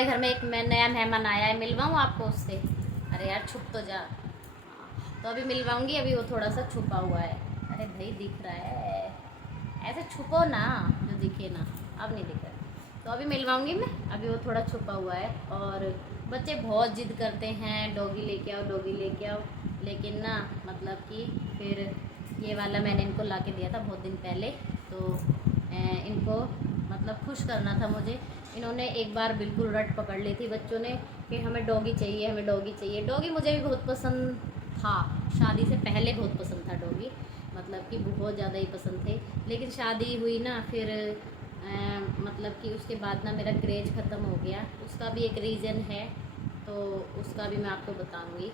हमारे घर में एक नया मेहमान आया है, मिलवाऊँ आपको उससे? अरे यार छुप तो जा। तो अभी मिलवाऊंगी, अभी वो थोड़ा सा छुपा हुआ है। अरे भाई दिख रहा है, ऐसे छुपो ना जो दिखे ना। अब नहीं दिख रहा, तो अभी मिलवाऊंगी मैं। अभी वो थोड़ा छुपा हुआ है। और बच्चे बहुत जिद करते हैं, डॉगी लेके आओ, डॉगी लेके आओ। लेकिन ना मतलब कि फिर ये वाला मैंने इनको ला के दिया था बहुत दिन पहले। तो इनको मतलब खुश करना था मुझे। इन्होंने एक बार बिल्कुल रट पकड़ ली थी बच्चों ने कि हमें डॉगी चाहिए, हमें डॉगी चाहिए। डॉगी मुझे भी बहुत पसंद था, शादी से पहले बहुत पसंद था डॉगी, मतलब कि बहुत ज़्यादा ही पसंद थे। लेकिन शादी हुई ना फिर मतलब कि उसके बाद ना मेरा क्रेज ख़त्म हो गया। उसका भी एक रीज़न है, तो उसका भी मैं आपको बताऊंगी,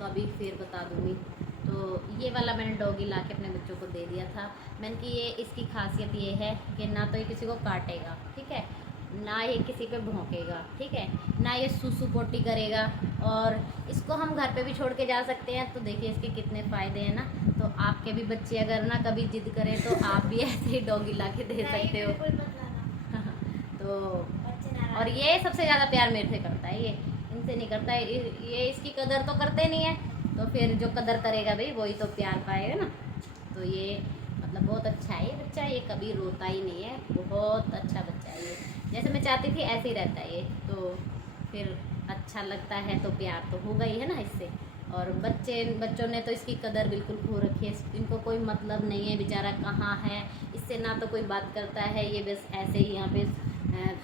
कभी फिर बता दूंगी। तो ये वाला मैंने डॉगी ला के अपने बच्चों को दे दिया था। मैंने कि ये इसकी खासियत ये है कि ना तो ये किसी को काटेगा, ठीक है, ना ये किसी पे भौंकेगा, ठीक है, ना ये सुसु पोटी करेगा। और इसको हम घर पे भी छोड़ के जा सकते हैं। तो देखिए इसके कितने फ़ायदे हैं ना। तो आपके भी बच्चे अगर ना कभी जिद करें तो आप भी ऐसे ही डॉगी ला के दे सकते हो। तो और ये सबसे ज़्यादा प्यार मेरे से करता है, ये इनसे नहीं करता है। ये इसकी कदर तो करते नहीं है, तो फिर जो कदर करेगा भाई वही तो प्यार पाएगा ना। तो ये मतलब बहुत अच्छा है ये बच्चा, ये कभी रोता ही नहीं है, बहुत अच्छा बच्चा है ये। जैसे मैं चाहती थी ऐसे ही रहता है ये। तो फिर अच्छा लगता है तो प्यार तो होगा ही है ना इससे। और बच्चों ने तो इसकी कदर बिल्कुल खो रखी है। इनको कोई मतलब नहीं है बेचारा कहाँ है, इससे ना तो कोई बात करता है। ये बस ऐसे ही यहाँ पे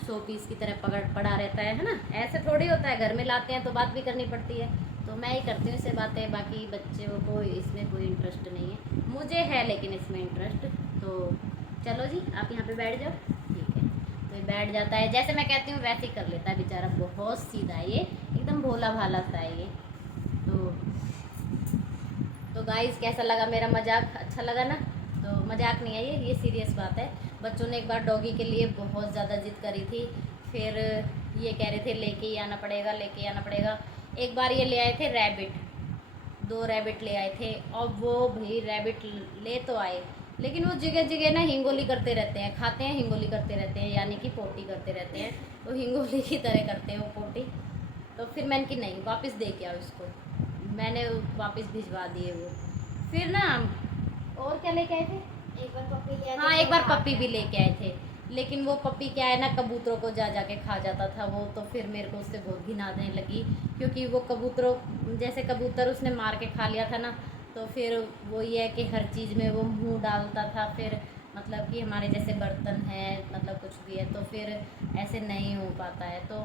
शो पीस की तरह पकड़ पड़ा रहता है ना। ऐसे थोड़ी होता है, घर में लाते हैं तो बात भी करनी पड़ती है। तो मैं ही करती हूँ इससे बातें, बाकी बच्चों को इसमें कोई इंटरेस्ट नहीं है। मुझे है लेकिन इसमें इंटरेस्ट। तो चलो जी आप यहाँ पे बैठ जाओ, ठीक है। तो ये बैठ जाता है, जैसे मैं कहती हूँ वैसे ही कर लेता है बेचारा। बहुत सीधा है ये, एकदम भोला भाला सा है ये। तो गाइस कैसा लगा मेरा मजाक? अच्छा लगा ना? तो मजाक नहीं है ये सीरियस बात है। बच्चों ने एक बार डॉगी के लिए बहुत ज़्यादा जिद करी थी। फिर ये कह रहे थे लेके ही आना पड़ेगा, लेके आना पड़ेगा। एक बार ये ले आए थे रैबिट, 2 रैबिट ले आए थे। और वो भाई रैबिट ले तो आए, लेकिन वो जगह जगह ना हिंगोली करते रहते हैं, खाते हैं हिंगोली करते रहते हैं, यानी कि पोटी करते रहते हैं। तो हिंगोली की तरह करते हैं वो पोटी। तो फिर मैंने कि नहीं वापस दे के आओ इसको। मैंने वापस भिजवा दिए वो। फिर ना और क्या लेके आए थे? एक बार पप्पी ले आए थे। हाँ एक बार पप्पी भी लेके आए थे। लेकिन वो पप्पी क्या है ना, कबूतरों को जा जा के खा जाता था वो। तो फिर मेरे को उससे बहुत घिन आने लगी, क्योंकि वो कबूतरों जैसे कबूतर उसने मार के खा लिया था ना। तो फिर वो ये है कि हर चीज़ में वो मुंह डालता था। फिर मतलब कि हमारे जैसे बर्तन है, मतलब कुछ भी है, तो फिर ऐसे नहीं हो पाता है। तो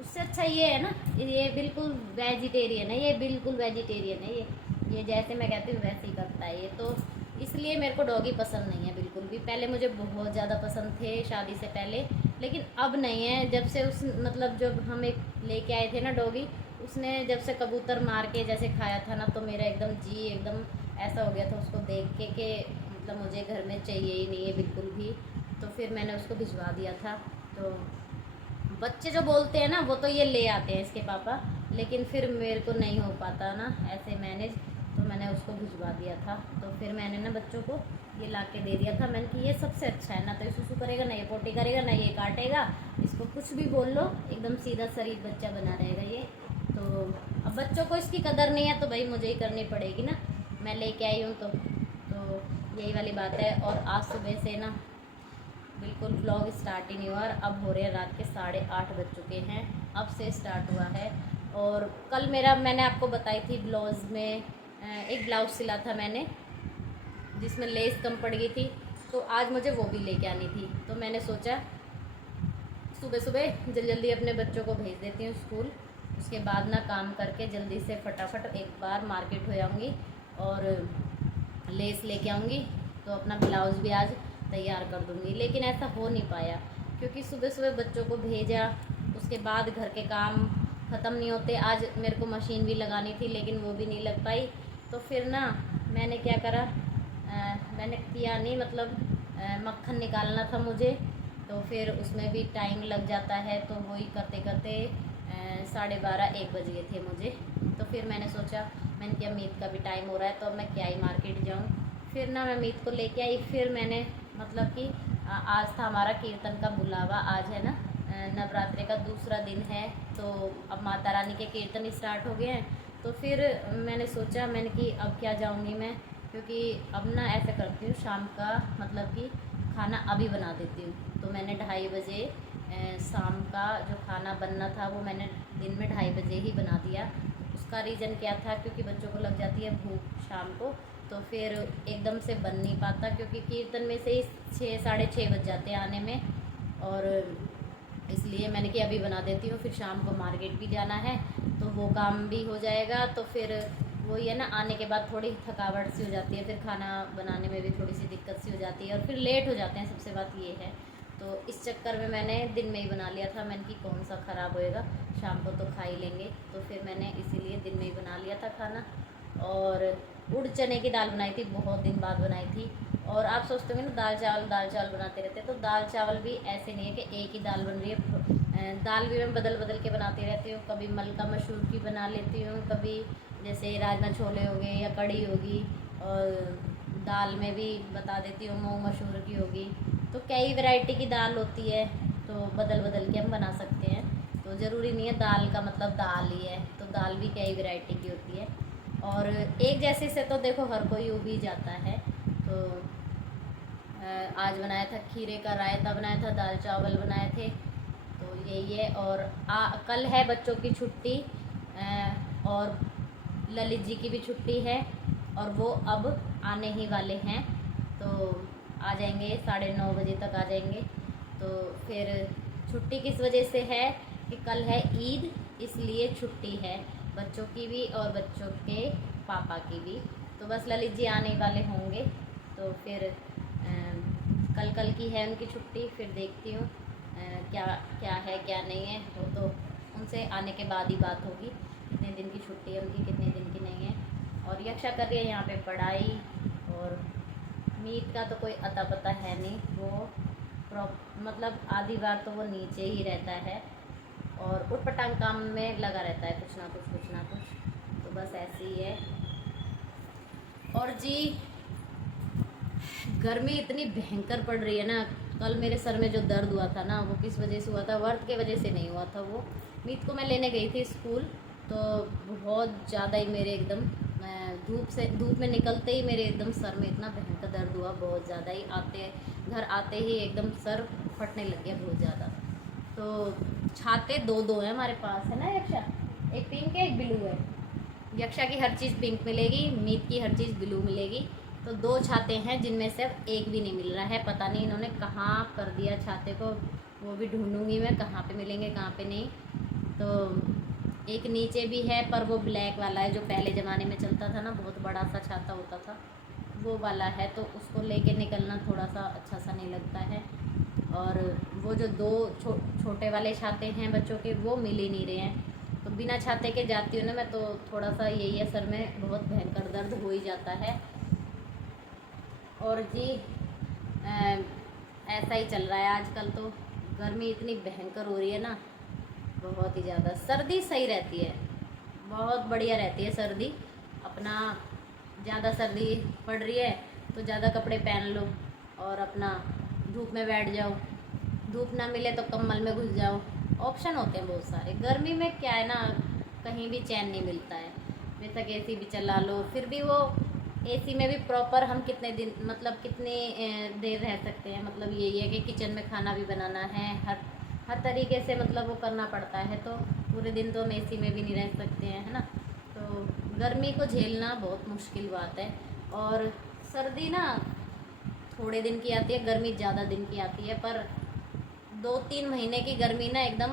उससे अच्छा ये है ना, ये बिल्कुल वेजिटेरियन है, ये बिल्कुल वेजिटेरियन है ये जैसे मैं कहती हूँ वैसे ही करता है ये। तो इसलिए मेरे को डॉगी पसंद नहीं है बिल्कुल भी। पहले मुझे बहुत ज़्यादा पसंद थे शादी से पहले, लेकिन अब नहीं है। जब से उस मतलब जब हम एक लेके आए थे ना डॉगी, उसने जब से कबूतर मार के जैसे खाया था ना, तो मेरा एकदम जी एकदम ऐसा हो गया था उसको देख के कि मतलब मुझे घर में चाहिए ही नहीं है बिल्कुल भी। तो फिर मैंने उसको भिजवा दिया था। तो बच्चे जो बोलते हैं ना वो तो ये ले आते हैं इसके पापा, लेकिन फिर मेरे को नहीं हो पाता ना ऐसे मैनेज। तो मैंने उसको भिजवा दिया था। तो फिर मैंने ना बच्चों को ये ला के दे दिया था। मैंने कि ये सबसे अच्छा है ना, तो ये सुसु करेगा ना, ये पोटी करेगा ना, ये काटेगा, इसको कुछ भी बोल लो एकदम सीधा शरीफ बच्चा बना रहेगा ये। तो अब बच्चों को इसकी कदर नहीं है तो भाई मुझे ही करनी पड़ेगी ना, मैं लेके आई हूँ तो यही वाली बात है। और आज सुबह से ना बिल्कुल व्लॉग स्टार्ट ही नहीं हुआ। और अब हो रहे हैं रात के 8:30 बज चुके हैं, अब से स्टार्ट हुआ है। और कल मैंने आपको बताई थी ब्लाउज़ में एक ब्लाउज़ सिला था मैंने, जिसमें लेस कम पड़ गई थी। तो आज मुझे वो भी लेके आनी थी। तो मैंने सोचा सुबह सुबह जल्दी अपने बच्चों को भेज देती हूँ स्कूल, उसके बाद ना काम करके जल्दी से फटाफट एक बार मार्केट हो आऊँगी और लेस लेके आऊँगी। तो अपना ब्लाउज़ भी आज तैयार कर दूँगी। लेकिन ऐसा हो नहीं पाया, क्योंकि सुबह सुबह बच्चों को भेजा, उसके बाद घर के काम ख़त्म नहीं होते। आज मेरे को मशीन भी लगानी थी लेकिन वो भी नहीं लग पाई। तो फिर ना मैंने क्या करा, मैंने किया नहीं, मतलब मक्खन निकालना था मुझे। तो फिर उसमें भी टाइम लग जाता है। तो वही करते करते 12:30-1 बज गए थे मुझे। तो फिर मैंने सोचा, मैंने किया मीत का भी टाइम हो रहा है तो अब मैं क्या ही मार्केट जाऊँ। फिर ना मैं मीत को लेके आई। फिर मैंने मतलब कि आज था हमारा कीर्तन का बुलावा, आज है ना नवरात्रि का दूसरा दिन है, तो अब माता रानी के कीर्तन स्टार्ट हो गए हैं। तो फिर मैंने सोचा, मैंने कि अब क्या जाऊंगी मैं, क्योंकि अब ना ऐसा करती हूँ शाम का मतलब कि खाना अभी बना देती हूँ। तो मैंने 2:30 बजे शाम का जो खाना बनना था वो मैंने दिन में 2:30 बजे ही बना दिया। उसका रीज़न क्या था, क्योंकि बच्चों को लग जाती है भूख शाम को, तो फिर एकदम से बन नहीं पाता, क्योंकि कीर्तन में से ही 6 साढ़े 6 बज जाते हैं आने में। और इसलिए मैंने कि अभी बना देती हूँ, फिर शाम को मार्केट भी जाना है तो वो काम भी हो जाएगा। तो फिर वही है ना, आने के बाद थोड़ी थकावट सी हो जाती है, फिर खाना बनाने में भी थोड़ी सी दिक्कत सी हो जाती है और फिर लेट हो जाते हैं, सबसे बात ये है। तो इस चक्कर में मैंने दिन में ही बना लिया था। मैंने कि कौन सा ख़राब होएगा, शाम को तो खा ही लेंगे। तो फिर मैंने इसीलिए दिन में ही बना लिया था खाना। और उड़द चने की दाल बनाई थी, बहुत दिन बाद बनाई थी। और आप सोचते होंगे ना दाल चावल बनाते रहते हैं, तो दाल चावल भी ऐसे नहीं है कि एक ही दाल बन रही है। दाल भी मैं बदल बदल के बनाती रहती हूँ। कभी मलका मसूर की बना लेती हूँ, कभी जैसे राजमा छोले हो गए या कढ़ी होगी, और दाल में भी बता देती हूँ मूंग मसूर की होगी। तो कई वैरायटी की दाल होती है, तो बदल बदल के हम बना सकते हैं। तो ज़रूरी नहीं है दाल का मतलब दाल ही है, तो दाल भी कई वैरायटी की होती है। और एक जैसे से तो देखो हर कोई उब ही जाता है। तो आज बनाया था खीरे का रायता, बनाया था दाल चावल बनाए थे, तो यही है। और कल है बच्चों की छुट्टी, और ललित जी की भी छुट्टी है, और वो अब आने ही वाले हैं। तो आ जाएंगे 9:30 बजे तक आ जाएंगे। तो फिर छुट्टी किस वजह से है कि कल है ईद, इसलिए छुट्टी है बच्चों की भी और बच्चों के पापा की भी। तो बस ललित जी आने वाले होंगे, तो फिर कल की है उनकी छुट्टी। फिर देखती हूँ क्या क्या है क्या नहीं है, वो तो उनसे आने के बाद ही बात होगी, कितने दिन की छुट्टी है उनकी, कितने दिन की नहीं है। और यक्षा कर रही है यहाँ पे पढ़ाई, और मीत का तो कोई अता पता है नहीं, वो मतलब आधी बार तो वो नीचे ही रहता है और उटपटांग काम में लगा रहता है, कुछ ना कुछ। तो बस ऐसे ही है। और जी गर्मी इतनी भयंकर पड़ रही है ना। कल मेरे सर में जो दर्द हुआ था ना, वो किस वजह से हुआ था, वर्त के वजह से नहीं हुआ था। वो मीत को मैं लेने गई थी स्कूल, तो बहुत ज़्यादा ही मेरे एकदम धूप में निकलते ही मेरे एकदम सर में इतना भयंकर दर्द हुआ, बहुत ज़्यादा ही। घर आते ही एकदम सर फटने लग गया बहुत ज़्यादा। तो छाते दो हैं हमारे पास, है ना यक्षा, एक पिंक है एक ब्लू है। यक्षा की हर चीज़ पिंक मिलेगी, मीत की हर चीज़ ब्लू मिलेगी। तो 2 छाते हैं जिनमें से अब एक भी नहीं मिल रहा है, पता नहीं इन्होंने कहाँ कर दिया छाते को, वो भी ढूंढूंगी मैं कहाँ पे मिलेंगे कहाँ पे नहीं। तो एक नीचे भी है, पर वो ब्लैक वाला है जो पहले ज़माने में चलता था ना, बहुत बड़ा सा छाता होता था, वो वाला है। तो उसको लेके निकलना थोड़ा सा अच्छा सा नहीं लगता है। और वो जो 2 छोटे वाले छाते हैं बच्चों के, वो मिल ही नहीं रहे हैं। तो बिना छाते के जाती हूँ ना मैं, तो थोड़ा सा यही है, सर में बहुत भयंकर दर्द हो ही जाता है। और जी ऐसा ही चल रहा है आजकल। तो गर्मी इतनी भयंकर हो रही है ना, बहुत ही ज़्यादा। सर्दी सही रहती है, बहुत बढ़िया रहती है सर्दी अपना। ज़्यादा सर्दी पड़ रही है तो ज़्यादा कपड़े पहन लो और अपना धूप में बैठ जाओ, धूप ना मिले तो कंबल में घुस जाओ, ऑप्शन होते हैं बहुत सारे। गर्मी में क्या है ना, कहीं भी चैन नहीं मिलता है। बेशक एसी भी चला लो, फिर भी वो एसी में भी प्रॉपर हम कितने दिन मतलब कितने देर रह सकते हैं। मतलब यही है कि किचन में खाना भी बनाना है, हर तरीके से मतलब वो करना पड़ता है। तो पूरे दिन तो हम एसी में भी नहीं रह सकते हैं, है ना। तो गर्मी को झेलना बहुत मुश्किल बात है। और सर्दी ना थोड़े दिन की आती है, गर्मी ज़्यादा दिन की आती है। पर 2-3 महीने की गर्मी ना एकदम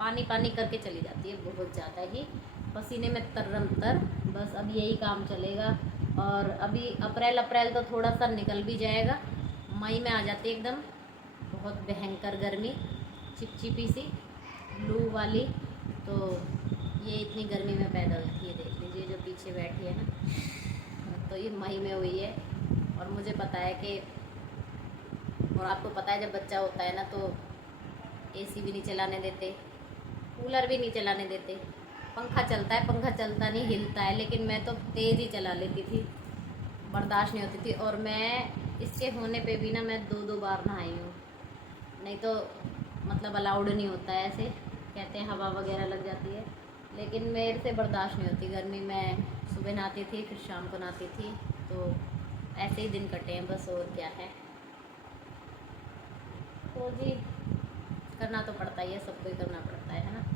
पानी पानी करके चली जाती है, बहुत ज़्यादा ही पसीने में तरम तर। बस अब यही काम चलेगा। और अभी अप्रैल तो थोड़ा सा निकल भी जाएगा, मई में आ जाती है एकदम बहुत भयंकर गर्मी, चिपचिपी सी लू वाली। तो ये इतनी गर्मी में पैदा हुई है, देख लीजिए जो पीछे बैठी है ना, तो ये मई में हुई है। और मुझे पता है कि, और आपको पता है जब बच्चा होता है ना तो एसी भी नहीं चलाने देते, कूलर भी नहीं चलाने देते, पंखा चलता है, पंखा चलता नहीं हिलता है, लेकिन मैं तो तेज़ ही चला लेती थी, बर्दाश्त नहीं होती थी। और मैं इसके होने पे भी ना मैं 2-2 बार नहाई हूँ, नहीं तो मतलब अलाउड नहीं होता है, ऐसे कहते हैं हवा वगैरह लग जाती है, लेकिन मेरे से बर्दाश्त नहीं होती गर्मी। मैं सुबह नहाती थी फिर शाम को नहाती थी, तो ऐसे ही दिन कटे हैं बस, और क्या है। तो जी करना तो पड़ता ही है, सबको ही करना पड़ता है ना।